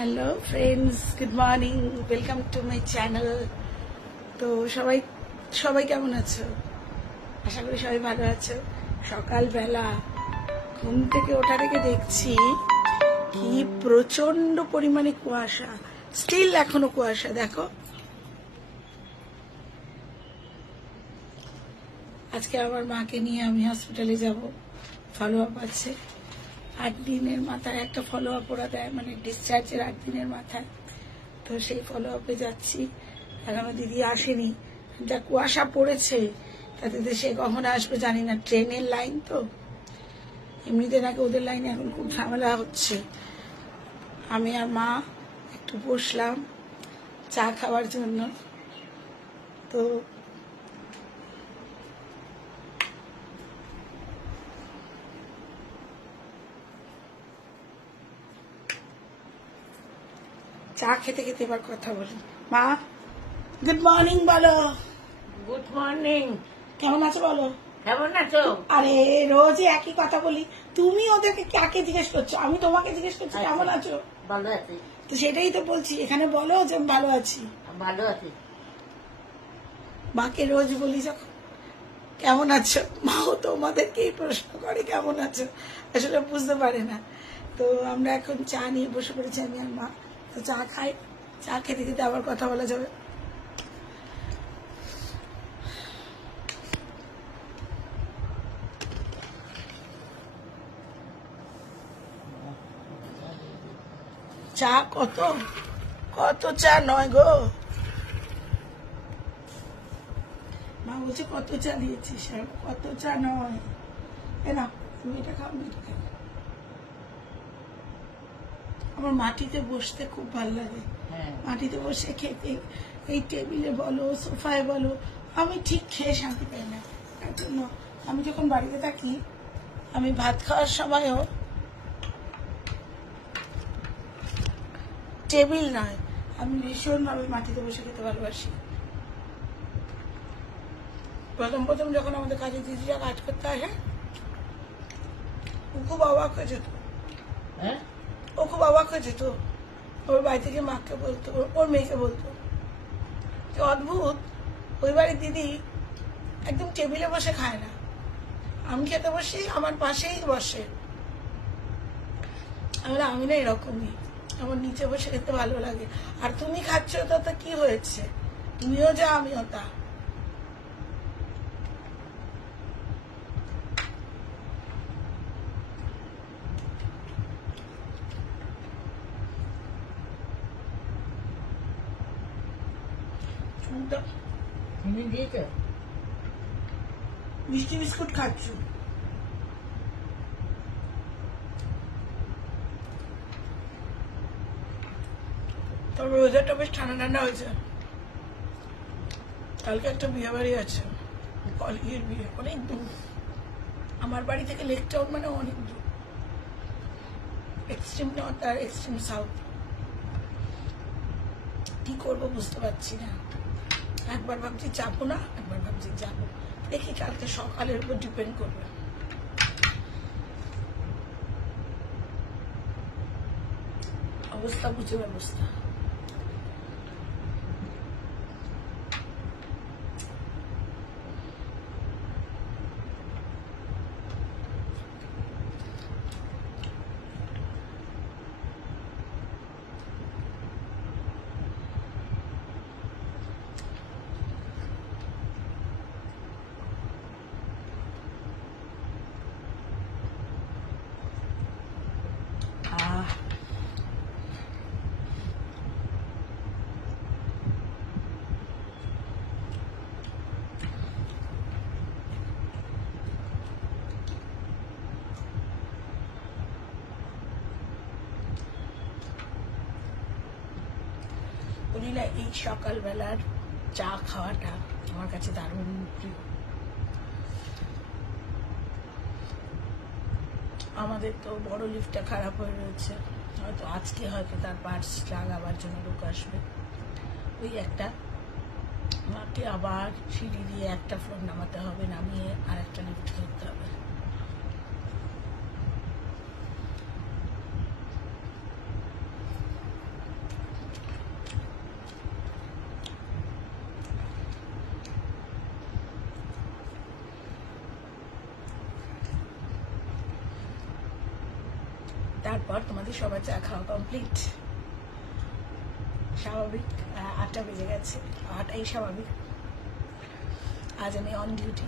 Hello friends, good morning, welcome to my channel. তো সবাই কেমন আছো? আশা করি সবাই ভালো আছো। সকালবেলা ঘুম থেকে ওঠা থেকে দেখছি কি প্রচন্ড পরিমাণে কুয়াশা, স্টিল এখনো কুয়াশা। দেখো, আজকে আমার মাকে নিয়ে আমি হসপিটালে যাব, ফলো আপ আছে। 8 দিনের মাথায় একটা ফলো আপ ওরা দেয়, মানে ডিসচার্জের 8 দিনের মাথায়। তো সেই ফলো আপে যাচ্ছি। এখনো দিদি আসেনি, যা কুয়াশা পড়েছে তাতে সে কখন আসবে জানি না। ট্রেনের লাইন তো, এমনিতে নাকি ওদের লাইনে এখন খুব ঝামেলা হচ্ছে। আমি আর মা একটু বসলাম চা খাওয়ার জন্য। তো চা খেতে খেতে এবার কথা বলি। মা, গুড মর্নিং বলো। Good morning. কেমন আছো বলো। কেমন আছো? আরে রোজই একই কথা বলি, তুমি ওদেরকে কাকে জিজ্ঞেস করছো? আমি তোমাকে জিজ্ঞেস করছি কেমন আছো। ভালো আছি। তো সেটাই তো বলছি, এখানে বলো যে আমি ভালো আছি। ভালো আছি। মাকে রোজ বলি যখন কেমন আছো, মাও তোমাদেরকেই প্রশ্ন করে কেমন আছো, আসলে বুঝতে পারে না। তো আমরা এখন চা নিয়ে বসে পড়েছি আমি আর মা। তো চা খাই, চা খেতে খেতে আবার কথা বলা যাবে। চা কত কত চা নয় গো, মা বলছে কত চা দিয়েছিস, কত চা নয়। এ না, তুমি এটা খাও, আমি এটা খাই। আমার মাটিতে বসতে খুব ভালো লাগে। মাটিতে বসে খেতে, এই টেবিলে বলো সোফায় বলো, আমি ঠিক খেয়ে শান্তি পাই না। তার জন্য আমি যখন বাড়িতে থাকি, আমি ভাত খাওয়ার সময়ও টেবিল নয়, আমি ভীষণভাবে মাটিতে বসে খেতে ভালোবাসি। প্রথম যখন আমাদের কাজে দিদিরা কাজ করতে আসে, ও খুব অবাক হয়ে যেত। ও খুব অবাক হয়ে যেত, ওর বাড়ি থেকে মাকে বলতো, ওর মেয়েকে বলতো যে অদ্ভুত, ওই বাড়ির দিদি একদম টেবিলে বসে খায় না, আমি খেতে বসি আমার পাশেই বসে। আমি না এরকমই, আমার নিচে বসে খেতে ভালো লাগে। আর তুমি খাচ্ছ তাতে কি হয়েছে, তুমিও যা আমিও তা। তুমি দিয়েছো? মিষ্টি বিস্কুট খাচ্ছ? তবে ওয়েদারটা বেশ ঠান্ডা ঠান্ডা হয়েছে। কালকে একটা বিয়ে বাড়ি আছে, কলিগের বিয়ে, অনেক দূর। আমার বাড়ি থেকে লেক টাউন মানে অনেক দূর, এক্সট্রিম নর্থ আর এক্সট্রিম সাউথ। কি করবো বুঝতে পারছি না, একবার ভাবছি যাবো না, একবার ভাবছি যাবো। দেখি কালকে সকালের উপর ডিপেন্ড করবে। অবস্থা বুঝে ব্যবস্থা। বলিলা এই সকালবেলার চা খাওয়াটা আমার কাছে দারুণ প্রিয়। আমাদের তো বড় লিফটটা খারাপ হয়ে রয়েছে, হয়তো আজকে হয়তো তার পার্টস লাগাবার জন্য লোক আসবে। ওই একটা মাকে আবার সিঁড়ি দিয়ে একটা ফ্লোর নামাতে হবে, নামিয়ে আর একটা লিফট ধরতে হবে। তারপর তোমাদের সবার চা খাওয়া কমপ্লিট। স্বাভাবিক 8টা বেজে গেছে, 8টাই স্বাভাবিক। আজ আমি অন ডিউটি।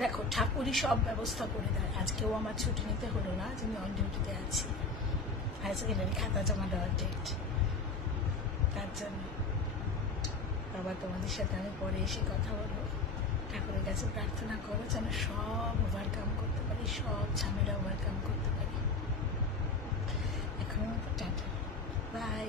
দেখো ঠাকুরই সব ব্যবস্থা করে দেয়, আজকেও আমার ছুটি নিতে হলো না, আজ আমি অন ডিউটিতে আছি। হায়ার সেকেন্ডারি খাতা জমা দেওয়ার ডেট, তার জন্য। আবার তোমাদের সাথে আমি পরে এসে কথা বলবো। ঠাকুরের কাছে প্রার্থনা করো যেন সব ওভারকাম করতে পারি, সব ঝামেলা ওভারকাম করতে পারি। এখন টাটা, বাই।